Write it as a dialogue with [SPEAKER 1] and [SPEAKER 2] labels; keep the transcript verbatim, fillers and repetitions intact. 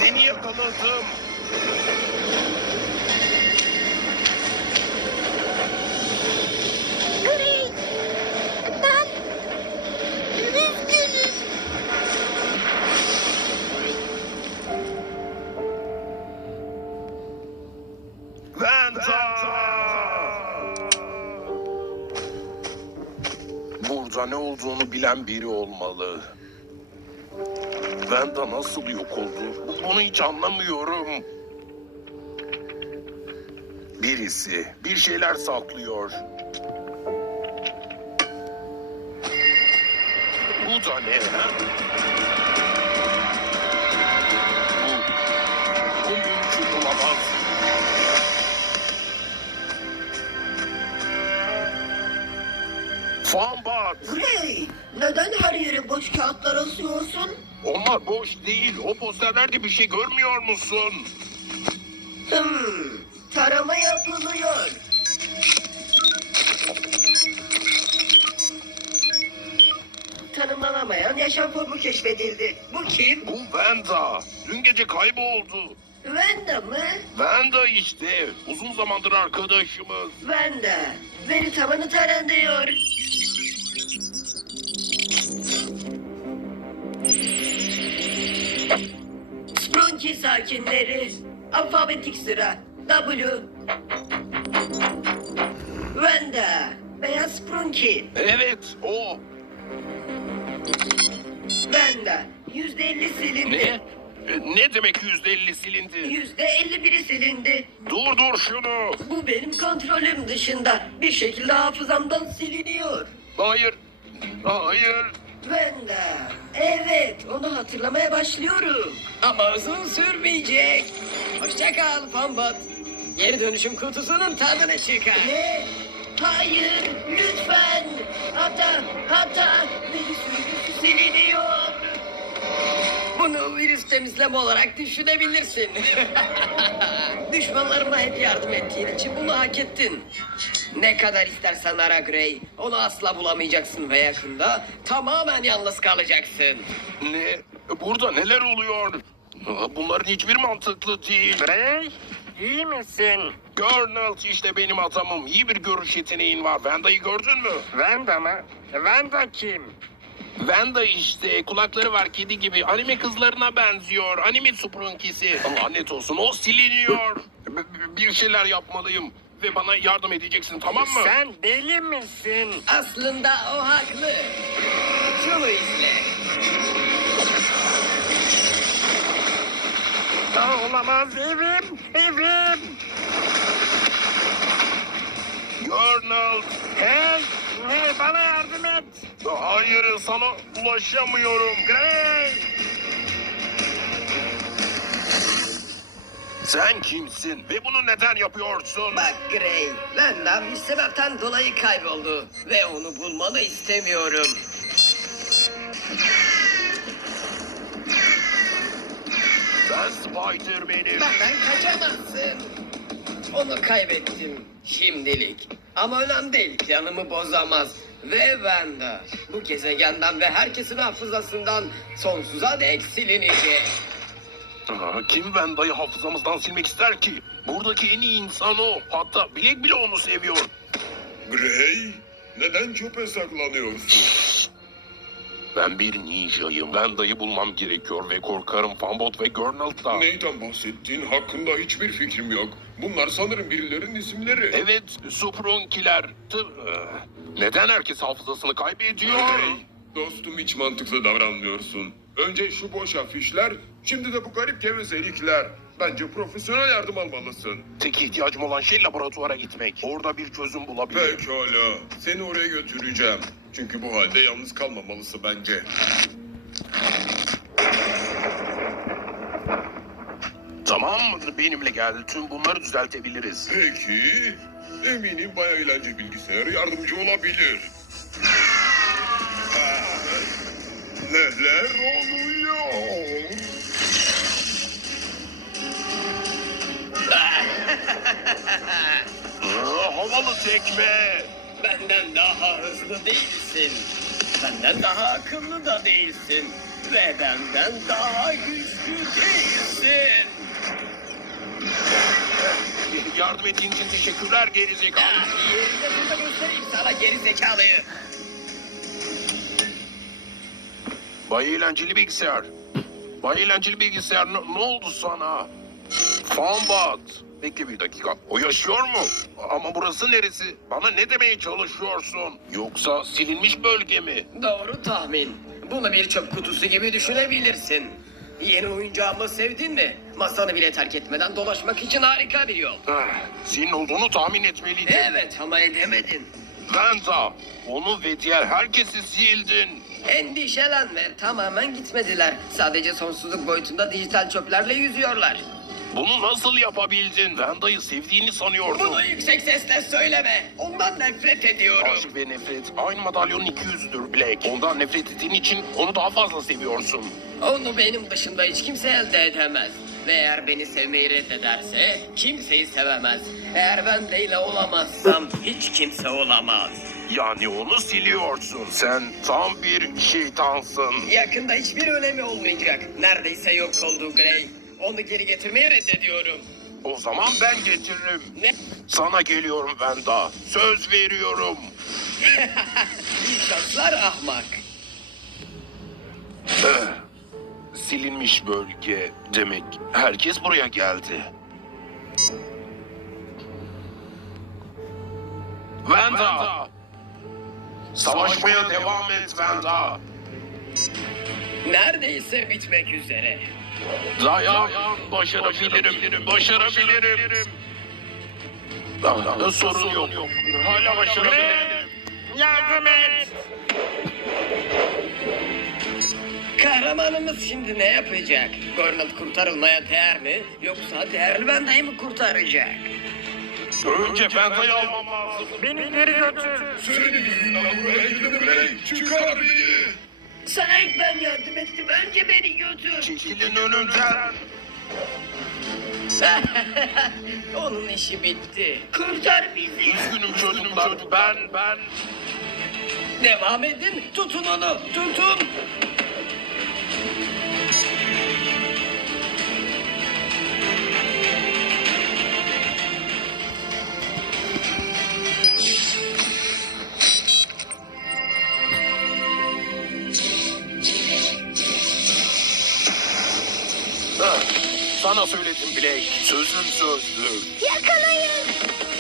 [SPEAKER 1] Seni yakaladım.
[SPEAKER 2] Gray, ben üzgünüm.
[SPEAKER 1] Venta! Burada ne olduğunu bilen biri olmalı. Venta nasıl yok oldu? Bunu hiç anlamıyorum. Birisi bir şeyler saklıyor. Bu da ne? Ha? Bu, bu mümkün olamaz. Fanbat!
[SPEAKER 3] Gray, neden her yere boş kağıtlar asıyorsun?
[SPEAKER 1] Onlar boş değil. O posterlerde bir şey görmüyor musun?
[SPEAKER 3] Hmm, tarama yapılıyor. Tanımlanamayan yaşam formu keşfedildi. Bu kim?
[SPEAKER 1] Bu Vanda. Dün gece kayboldu.
[SPEAKER 3] Vanda mı?
[SPEAKER 1] Vanda işte. Uzun zamandır arkadaşımız.
[SPEAKER 3] Vanda. Veri tabanı taranıyor. Sprunky sakinleri. Alfabetik sıra. W. Vanda. Beyaz Sprunky.
[SPEAKER 1] Evet, o.
[SPEAKER 3] Vanda. Yüzde elli silindi.
[SPEAKER 1] Ne? E, Ne demek yüzde elli silindi?
[SPEAKER 3] Yüzde elli biri silindi.
[SPEAKER 1] Dur dur şunu.
[SPEAKER 3] Bu benim kontrolüm dışında. Bir şekilde hafızamdan siliniyor.
[SPEAKER 1] Hayır. Hayır.
[SPEAKER 3] Vanda. Evet, onu hatırlamaya başlıyorum.
[SPEAKER 4] Ama uzun sürmeyecek. Hoşça kal Pambat. Geri dönüşüm kutusunun tadını çıkar.
[SPEAKER 3] Ne? Hayır, lütfen. Hata, hata. Beni sürgüsü siliniyor.
[SPEAKER 4] Bunu virüs temizleme olarak düşünebilirsin. Düşmanlarıma hep yardım ettiğin için bunu hak ettin. Ne kadar istersen ara Gray. Onu asla bulamayacaksın ve yakında tamamen yalnız kalacaksın.
[SPEAKER 1] Ne? Burada neler oluyor? Bunların hiçbir mantıklı değil.
[SPEAKER 5] Gray, iyi misin?
[SPEAKER 1] Gurnald işte benim adamım. İyi bir görüş yeteneğin var. Vanda'yı gördün mü?
[SPEAKER 5] Vanda mı? Vanda kim?
[SPEAKER 1] Vanda işte. Kulakları var kedi gibi. Anime kızlarına benziyor. Anime Sprunky'si. Lanet olsun o siliniyor. B- b- Bir şeyler yapmalıyım. Ve bana yardım edeceksin tamam mı?
[SPEAKER 5] Sen deli misin?
[SPEAKER 4] Aslında o haklı. Şunu izle.
[SPEAKER 5] Aa, olamaz evim, evim.
[SPEAKER 1] Gurnald.
[SPEAKER 5] Hey, hey bana yardım et.
[SPEAKER 1] Hayır sana ulaşamıyorum.
[SPEAKER 5] Gray,
[SPEAKER 1] Sen kimsin ve bunu neden yapıyorsun?
[SPEAKER 4] Bak Gray, Vanda bir sebepten dolayı kayboldu. Ve onu bulmanı istemiyorum.
[SPEAKER 1] Ben Spider-Man'im.
[SPEAKER 4] Benden kaçamazsın. Onu kaybettim şimdilik. Ama önemli değil, planımı bozamaz. Ve Vanda bu gezegenden ve herkesin hafızasından sonsuza dek silinecek.
[SPEAKER 1] Aa, Kim Vanda'yı hafızamızdan silmek ister ki? Buradaki en iyi insan o. Hatta Bilek bile onu seviyor.
[SPEAKER 6] Gray, neden çöpe saklanıyorsun?
[SPEAKER 1] Ben bir ninjayım. Vanda'yı bulmam gerekiyor ve korkarım Fambot ve Gurnald'da.
[SPEAKER 6] Neyden bahsettiğin hakkında hiçbir fikrim yok. Bunlar sanırım birilerinin isimleri.
[SPEAKER 1] Evet, Sprunkiler. Tır. Ee, Neden herkes hafızasını kaybediyor?
[SPEAKER 6] Gray, dostum hiç mantıklı davranmıyorsun. Önce şu boş afişler, şimdi de bu garip gevezelikler. Bence profesyonel yardım almalısın.
[SPEAKER 1] Tek ihtiyacım olan şey laboratuvara gitmek. Orada bir çözüm bulabilirim.
[SPEAKER 6] Pekala, seni oraya götüreceğim. Çünkü bu halde yalnız kalmamalısın bence.
[SPEAKER 1] Tamam, benimle gel. Tüm bunları düzeltebiliriz.
[SPEAKER 6] Peki, eminim Bay Eğlence bilgisayarı yardımcı olabilir. Ah, neler oluyor?
[SPEAKER 1] Aa, havalı tekme.
[SPEAKER 4] Benden daha hızlı değilsin. Benden daha akıllı da değilsin. Ve benden daha güçlü değilsin.
[SPEAKER 1] Yardım ettiğin için teşekkürler gerizekalı.
[SPEAKER 4] Yerinde burada göstereyim sana geri zekalıyı.
[SPEAKER 1] Bay eğlenceli bilgisayar. Bay eğlenceli bilgisayar ne, ne oldu sana? Fanbot. Bekle bir dakika. O yaşıyor mu? Ama burası neresi? Bana ne demeye çalışıyorsun? Yoksa silinmiş bölge mi?
[SPEAKER 4] Doğru tahmin. Bunu bir çöp kutusu gibi düşünebilirsin. Yeni oyuncağımı sevdin mi? Masanı bile terk etmeden dolaşmak için harika bir yol.
[SPEAKER 1] Ah, senin olduğunu tahmin etmeliydim.
[SPEAKER 4] Evet ama edemedin.
[SPEAKER 1] Vanta, onu ve diğer herkesi sildin.
[SPEAKER 4] Endişelenme, tamamen gitmediler. Sadece sonsuzluk boyutunda dijital çöplerle yüzüyorlar.
[SPEAKER 1] Bunu nasıl yapabildin? Vanda'yı sevdiğini sanıyordum.
[SPEAKER 4] Bunu yüksek sesle söyleme. Ondan nefret ediyorum.
[SPEAKER 1] Aşk ve nefret aynı madalyonun iki yüzüdür Black. Ondan nefret ettiğin için onu daha fazla seviyorsun.
[SPEAKER 4] Onu benim dışında hiç kimse elde edemez. Ve eğer beni sevmeyi reddederse kimseyi sevemez. Eğer ben Leyla olamazsam hiç kimse olamaz.
[SPEAKER 1] Yani onu siliyorsun. Sen tam bir şeytansın.
[SPEAKER 4] Yakında hiçbir önemi olmayacak. Neredeyse yok oldu Grey. Onu geri getirmeyi reddediyorum.
[SPEAKER 1] O zaman ben getiririm.
[SPEAKER 4] Ne?
[SPEAKER 1] Sana geliyorum Vanda. Söz veriyorum.
[SPEAKER 4] İyi şanslar ahmak.
[SPEAKER 1] Eh, silinmiş bölge demek. Herkes buraya geldi. Vanda! Savaşmaya devam et Vanda.
[SPEAKER 4] Neredeyse bitmek üzere.
[SPEAKER 1] Dayan, başarabilirim, başarabilirim. Daha sorun yok. Hala başarabilirim.
[SPEAKER 5] Yardım et.
[SPEAKER 4] Kahramanımız şimdi ne yapacak? Gornat kurtarılmaya değer mi? Yoksa değerli Vanda'yı mı kurtaracak?
[SPEAKER 1] Önce Vanda'yı almam lazım.
[SPEAKER 5] Beni geri götür.
[SPEAKER 6] Senin yüzünden buraya girdim Grey. Çıkar beni.
[SPEAKER 3] Sana ilk ben yardım ettim. Önce beni götür.
[SPEAKER 1] Çekilin önümden.
[SPEAKER 4] Onun işi bitti.
[SPEAKER 3] Kurtar bizi.
[SPEAKER 1] Üzgünüm çocuklar. Ben, ben...
[SPEAKER 4] Devam edin. Tutun onu. Tutun.
[SPEAKER 1] Ah, sana söyledim Blake. Sözüm sözdür.
[SPEAKER 2] Yakalayın.